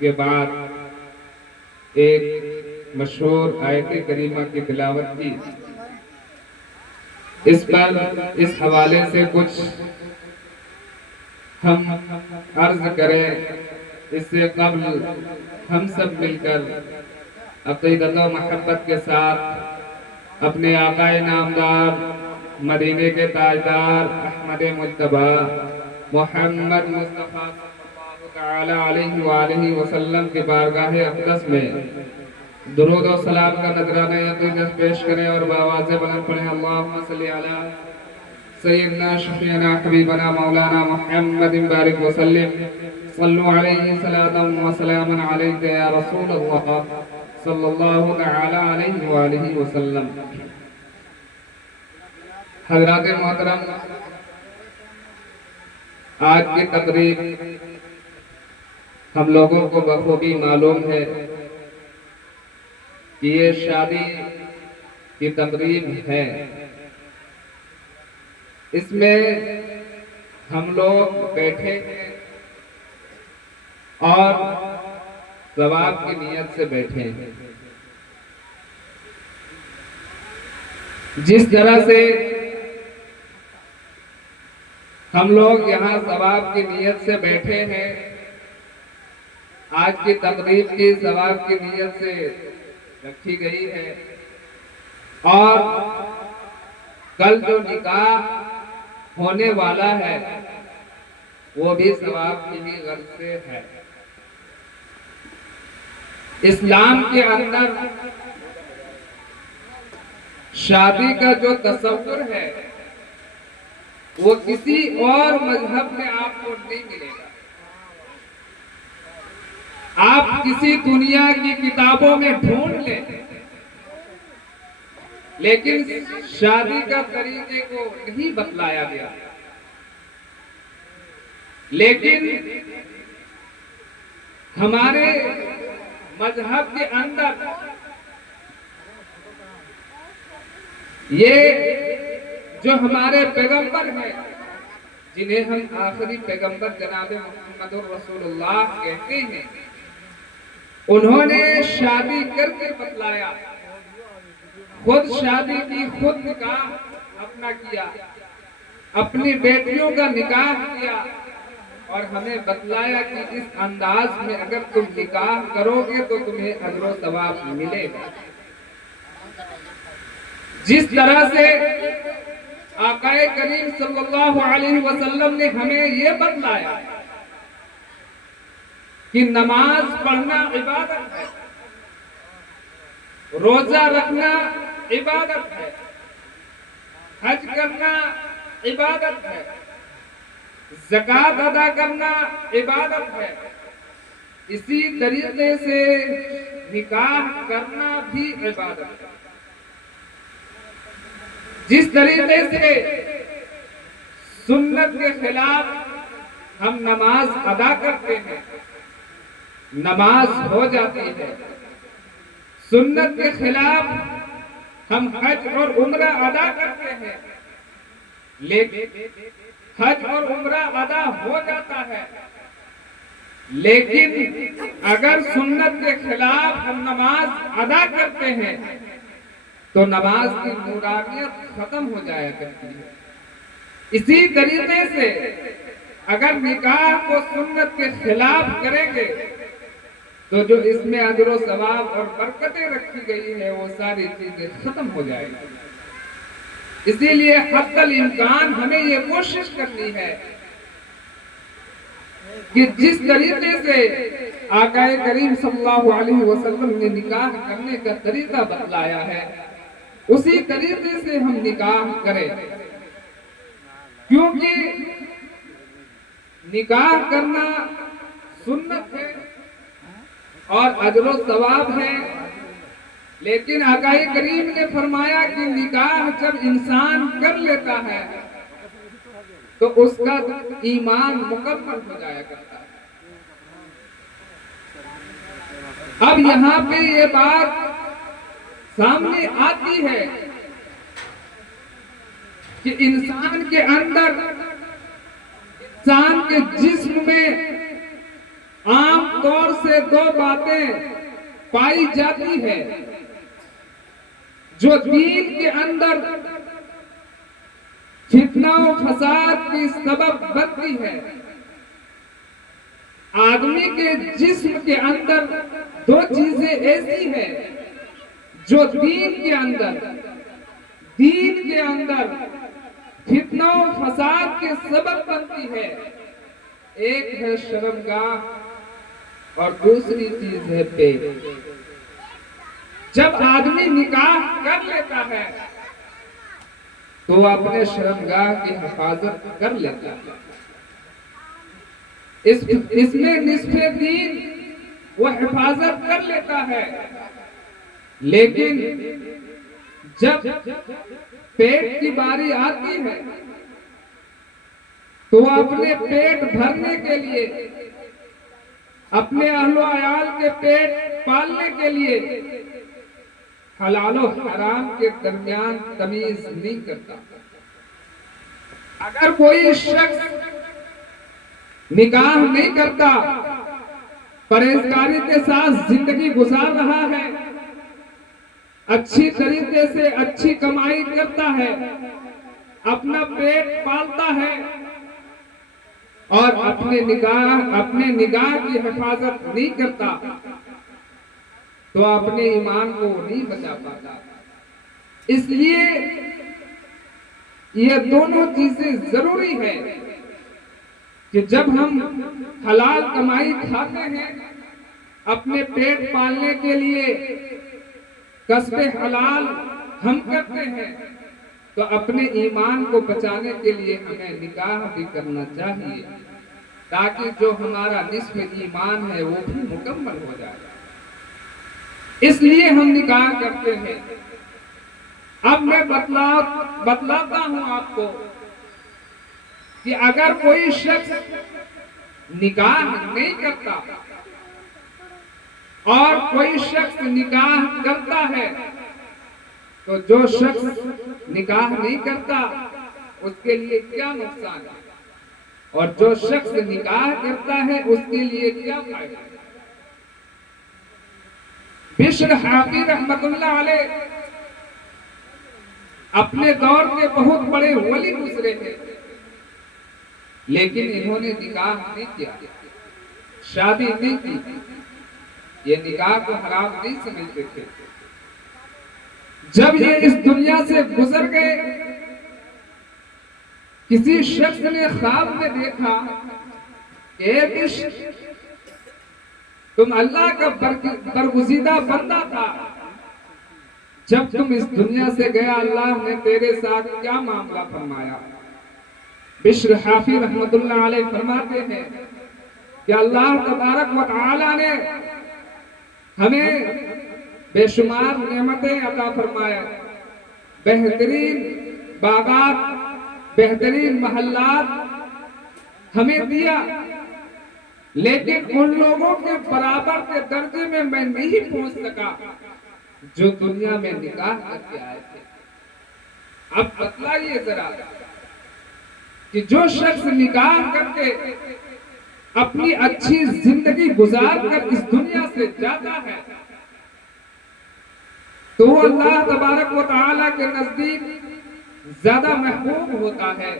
کے بعد ایک مشہور آیت کریمہ کی تلاوت کی۔ اس پر اس حوالے سے کچھ ہم عرض کریں، اس سے قبل ہم سب مل کر عقیدت و محبت کے ساتھ اپنے آقا نامدار مدینے کے تاجدار احمد مجتبی محمد مصطفیٰ صلی اللہ تعالی علیہ وآلہ وسلم کی بارگاہ اقدس میں درود و سلام کا نذرانہ عقیدت پیش کریں اور بآواز بلند پڑھیں، اللہم صلی علی سیدنا شفیعنا حبیبنا مولانا محمد بارک وسلم، صلو علیہ صلاۃ و سلاما علیک یا رسول اللہ صلی اللہ تعالی علیہ وآلہ وسلم۔ حضرات محترم، آج کی تقریب ہم لوگوں کو بخوبی معلوم ہے کہ یہ شادی کی تقریب ہے۔ اس میں ہم لوگ بیٹھے ہیں اور ثواب کی نیت سے بیٹھے ہیں۔ جس طرح سے ہم لوگ یہاں ثواب کی نیت سے بیٹھے ہیں، آج کی تقریب کی ثواب کی نیت سے رکھی گئی ہے، اور کل جو نکاح ہونے والا ہے وہ بھی ثواب کی ہی غرض سے ہے۔ اسلام کے اندر شادی کا جو تصور ہے وہ کسی اور مذہب میں آپ کو نہیں ملے گا۔ آپ کسی دنیا کی کتابوں میں ڈھونڈ لیں، لیکن شادی کا طریقے کو نہیں بتلایا گیا۔ لیکن ہمارے مذہب کے اندر یہ جو ہمارے پیغمبر ہیں، جنہیں ہم آخری پیغمبر جناب محمد رسول اللہ کہتے ہیں، انہوں نے شادی کر کے بتلایا، خود شادی کی، خود نکاح اپنا کیا، اپنی بیٹیوں کا نکاح کیا، اور ہمیں بتلایا کہ اس انداز میں اگر تم نکاح کرو گے تو تمہیں اجر و ثواب ملے گا۔ جس طرح سے آقا کریم صلی اللہ علیہ وسلم نے ہمیں یہ بتلایا کہ نماز پڑھنا عبادت ہے، روزہ رکھنا عبادت ہے، حج کرنا عبادت ہے، زکوٰۃ ادا کرنا عبادت ہے، اسی طریقے سے نکاح کرنا بھی عبادت ہے۔ جس طریقے سے سنت کے خلاف ہم نماز ادا کرتے ہیں، نماز ہو جاتی ہے، سنت کے خلاف ہم حج اور عمرہ ادا کرتے ہیں، لیکن حج اور عمرہ ادا ہو جاتا ہے، لیکن اگر سنت کے خلاف ہم نماز ادا کرتے ہیں تو نماز کی نورانیت ختم ہو جایا کرتی ہے۔ اسی طریقے سے اگر نکاح کو سنت کے خلاف کریں گے تو جو اس میں اجر و ثواب اور برکتیں رکھی گئی ہیں وہ ساری چیزیں ختم ہو جائیں گی۔ اسی لیے حتی الامکان ہمیں یہ کوشش کرنی ہے کہ جس طریقے سے آقا کریم صلی اللہ علیہ وسلم نے نکاح کرنے کا طریقہ بتلایا ہے، اسی طریقے سے ہم نکاح کریں، کیونکہ نکاح کرنا سنت ہے اور اجر و ثواب ہے، لیکن آقا کریم نے فرمایا کہ نکاح جب انسان کر لیتا ہے تو اس کا ایمان مکمل ہو جایا کرتا ہے۔ اب یہاں پہ یہ بات سامنے آتی ہے کہ انسان کے اندر، انسان کے جسم میں عام طور سے دو باتیں پائی جاتی ہے جو دین کے اندر فتنہ و فساد کی سبب بنتی ہے۔ آدمی کے جسم کے اندر دو چیزیں ایسی ہیں جو دین کے اندر فتنہ و فساد کے سبب بنتی ہے۔ ایک ہے شرمگاہ اور دوسری چیز ہے پیٹ۔ جب آدمی نکاح کر لیتا ہے تو اپنے شرمگاہ کی حفاظت کر لیتا ہے، اس میں نصف دین وہ حفاظت کر لیتا ہے، لیکن جب پیٹ کی باری آتی ہے تو اپنے پیٹ بھرنے کے لیے، اپنے اہل و عیال کے پیٹ پالنے کے لیے حلال و حرام کے درمیان تمیز نہیں کرتا۔ اگر کوئی شخص نکاح نہیں کرتا، پرہیزگاری کے ساتھ زندگی گزار رہا ہے، اچھی طریقے سے اچھی کمائی کرتا ہے، اپنا پیٹ پالتا ہے اور اپنے نگاہ کی حفاظت نہیں کرتا تو اپنے ایمان کو نہیں بچا پاتا۔ اس لیے یہ دونوں چیزیں ضروری ہے کہ جب ہم حلال کمائی کھاتے ہیں، اپنے پیٹ پالنے کے لیے کسب حلال ہم کرتے ہیں، تو اپنے ایمان کو بچانے کے لیے ہمیں نکاح بھی کرنا چاہیے تاکہ جو ہمارا نصف ایمان ہے وہ بھی مکمل ہو جائے۔ اس لیے ہم نکاح کرتے ہیں۔ اب میں بتلاتا ہوں آپ کو کہ اگر کوئی شخص نکاح نہیں کرتا اور کوئی شخص نکاح کرتا ہے تو جو شخص نکاح نہیں کرتا اس کے لیے کیا نقصان ہے اور جو شخص نکاح کرتا ہے اس کے لیے کیا فائدہ ہے۔ بشر حافی رحمت اللہ علیہ اپنے دور کے بہت بڑے ولی گزرے ہیں، لیکن انہوں نے نکاح نہیں کیا، شادی نہیں کی، یہ نکاح کو حرام نہیں سمجھتے تھے۔ جب یہ اس دنیا سے گزر گئے، کسی شخص نے خواب میں دیکھا کہ اے بشر، تم اللہ کا برگزیدہ بندہ تھا، جب تم اس دنیا سے گیا اللہ نے تیرے ساتھ کیا معاملہ فرمایا؟ بشر حافی رحمت اللہ علیہ فرماتے ہیں کہ اللہ تبارک و تعالی نے ہمیں بے شمار نعمتیں عطا فرمائے، بہترین باغات، بہترین محلات ہمیں دیا، لیکن ان لوگوں کے برابر کے درجے میں میں نہیں پہنچ سکا جو دنیا میں نکاح کر کے آئے تھے۔ اب بتلائیے ذرا کہ جو شخص نکاح کر کے اپنی اچھی زندگی گزار کر اس دنیا سے جاتا ہے تو وہ اللہ تبارک و تعالی کے نزدیک زیادہ محبوب ہوتا ہے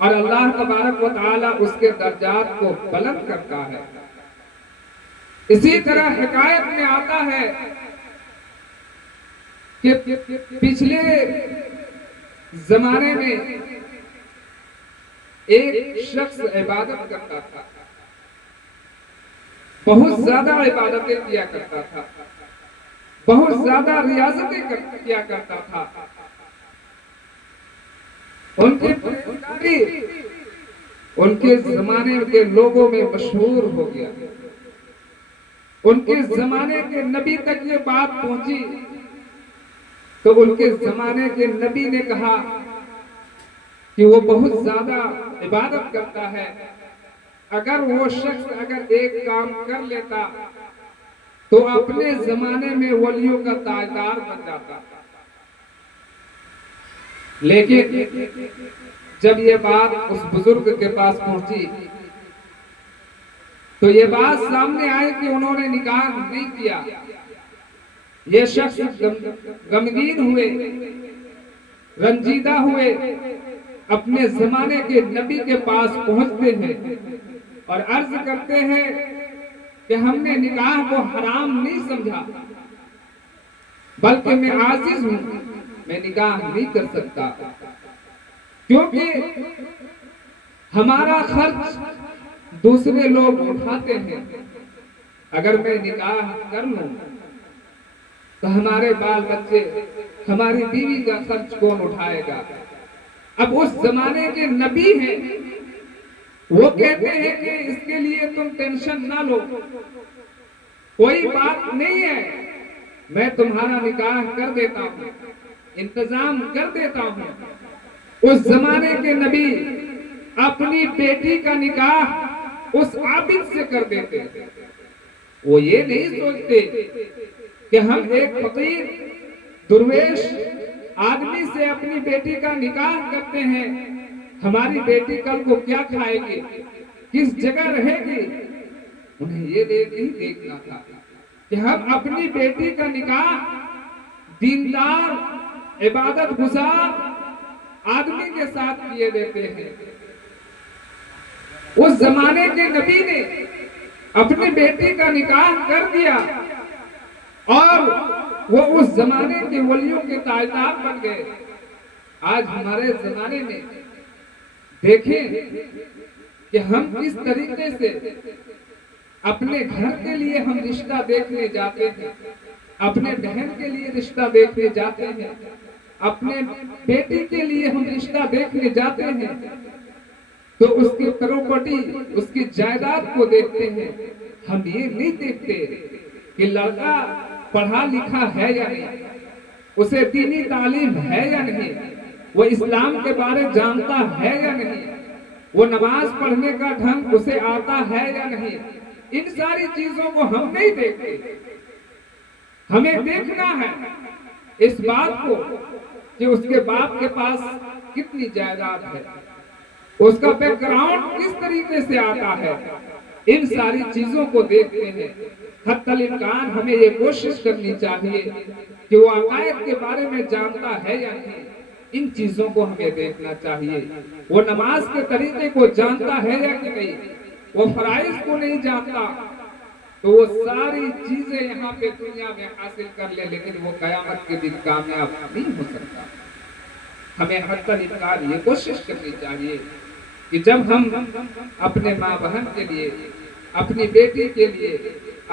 اور اللہ تبارک و تعالی اس کے درجات کو بلند کرتا ہے۔ اسی طرح حکایت میں آتا ہے کہ پچھلے زمانے میں ایک شخص عبادت کرتا تھا، بہت زیادہ عبادتیں کیا کرتا تھا، بہت زیادہ ریاضتیں کیا کرتا تھا۔ ان کے زمانے کے لوگوں میں مشہور ہو گیا، ان کے زمانے کے نبی تک یہ بات پہنچی تو ان کے زمانے کے نبی نے کہا کہ وہ بہت زیادہ عبادت کرتا ہے، اگر وہ شخص اگر ایک کام کر لیتا تو اپنے زمانے میں ولیوں کا تاجدار بن جاتا۔ لیکن جب یہ بات اس بزرگ کے پاس پہنچی تو یہ بات سامنے آئے کہ انہوں نے نکاح نہیں کیا، یہ شخص غمگین ہوئے، رنجیدہ ہوئے، اپنے زمانے کے نبی کے پاس پہنچتے ہیں اور عرض کرتے ہیں کہ ہم نے نکاح کو حرام نہیں سمجھا، بلکہ میں عاجز ہوں، میں نکاح نہیں کر سکتا، کیونکہ ہمارا خرچ دوسرے لوگ اٹھاتے ہیں، اگر میں نکاح کر لوں تو ہمارے بال بچے، ہماری بیوی کا خرچ کون اٹھائے گا؟ اب اس زمانے کے نبی ہیں، وہ کہتے ہیں کہ اس کے لیے تم ٹینشن نہ لو، کوئی بات نہیں ہے، میں تمہارا نکاح کر دیتا ہوں، انتظام کر دیتا ہوں۔ اس زمانے کے نبی اپنی بیٹی کا نکاح اس عابد سے کر دیتے، وہ یہ نہیں سوچتے کہ ہم ایک فقیر درویش آدمی سے اپنی بیٹی کا نکاح کرتے ہیں، ہماری بیٹی کل کو کیا کھائے گی، کس جگہ رہے گی، انہیں یہ نہیں دیکھنا تھا کہ ہم اپنی بیٹی کا نکاح دیندار عبادت گزار آدمی کے ساتھ کیے دیتے ہیں۔ اس زمانے کے نبی نے اپنی بیٹی کا نکاح کر دیا اور وہ اس زمانے کے ولیوں کے تاجدار بن گئے۔ آج ہمارے زمانے میں دیکھیں کہ ہم کس طریقے سے اپنے گھر کے لیے ہم رشتہ دیکھنے جاتے ہیں، اپنے بہن کے لیے رشتہ دیکھنے جاتے ہیں، اپنے بیٹی کے لیے ہم رشتہ دیکھنے جاتے ہیں تو اس کی پراپرٹی، اس کی جائیداد کو دیکھتے ہیں، ہم یہ نہیں دیکھتے کہ لڑکا پڑھا لکھا ہے یا نہیں، اسے دینی تعلیم ہے یا نہیں، وہ اسلام کے بارے جانتا ہے یا نہیں، وہ نماز پڑھنے کا ڈھنگ اسے آتا ہے یا نہیں، ان ساری چیزوں کو ہم نہیں دیکھتے۔ ہمیں دیکھنا ہے اس بات کو کہ اس کے باپ کے پاس کتنی جائیداد ہے، اس کا بیک گراؤنڈ کس طریقے سے آتا ہے، ان ساری چیزوں کو دیکھتے ہیں۔ حتی الامکان ہمیں یہ کوشش کرنی چاہیے کہ وہ عقائد کے بارے میں جانتا ہے یا نہیں، ان چیزوں کو ہمیں دیکھنا چاہیے۔ وہ نماز کے طریقے کو جانتا ہے یا کہ نہیں، وہ فرائض کو نہیں جانتا تو وہ ساری چیزیں یہاں پہ دنیا میں حاصل کر لے، لیکن وہ قیامت کے دن کامیاب نہیں ہو سکتا۔ ہمیں حتی الامکان یہ کوشش کرنی چاہیے کہ جب ہم اپنے ماں بہن کے لیے، اپنی بیٹی کے لیے،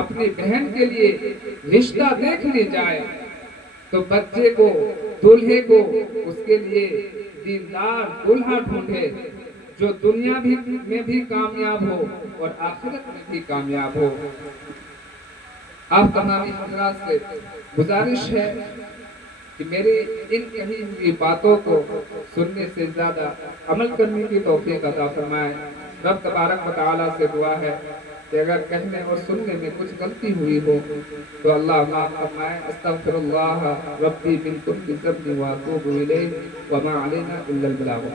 اپنی بہن کے لیے رشتہ دیکھنے جائے تو بچے کو، دولہے کو اس کے لیے دیندار دولہا ڈھونڈے جو دنیا میں بھی کامیاب ہو اور آخرت میں بھی کامیاب ہو۔ آپ تمامی حضرات سے گزارش ہے کہ میری ان کہی ہوئی باتوں کو سننے سے زیادہ عمل کرنے کی توفیق عطا فرمائے۔ رب تبارک و تعالیٰ سے دعا ہے کہ اگر کہنے اور سننے میں کچھ غلطی ہوئی ہو تو اللہ معاف فرمائے۔ استغفر اللہ ربی من کل ذنب واتوب الیہ وما علینا الا البلاغ۔